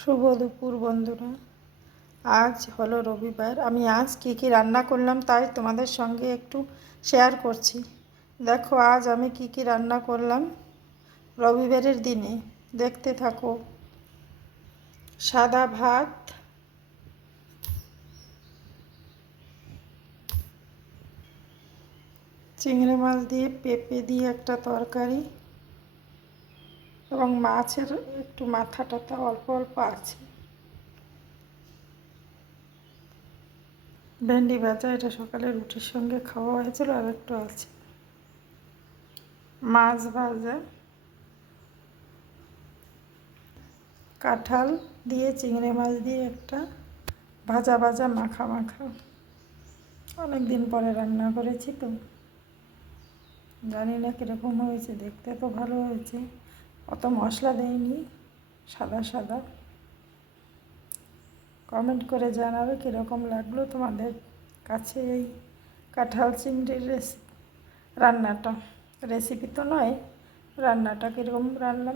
শুভ দুপুর বন্ধুরা। আজ হলো রবিবার। আমি আজ কী রান্না করলাম তাই তোমাদের সঙ্গে একটু শেয়ার করছি। দেখো আজ আমি কী রান্না করলাম রবিবারের দিনে, দেখতে থাকো। সাদা ভাত, চিংড়ি মাছ দিয়ে পেঁপে দিয়ে একটা তরকারি, এবং মাছের একটু মাথা টাথা অল্প অল্প আছে। ভেন্ডি ভাজা, এটা সকালে রুটির সঙ্গে খাওয়া হয়েছিল, আর একটু আছে। মাছ ভাজা, কাঁঠাল দিয়ে চিংড়ি মাছ দিয়ে একটা ভাজা ভাজা মাখা মাখা। অনেক দিন পরে রান্না করেছি তো, জানি না কীরকম হয়েছে। দেখতে তো ভালো হয়েছে, অত মশলা দেয়নি, সাদা সাদা। কমেন্ট করে জানাবে কীরকম লাগলো তোমাদের কাছে এই কাঁঠাল চিংড়ির রান্নাটা। রেসিপি তো নয়, রান্নাটা কীরকম রান্না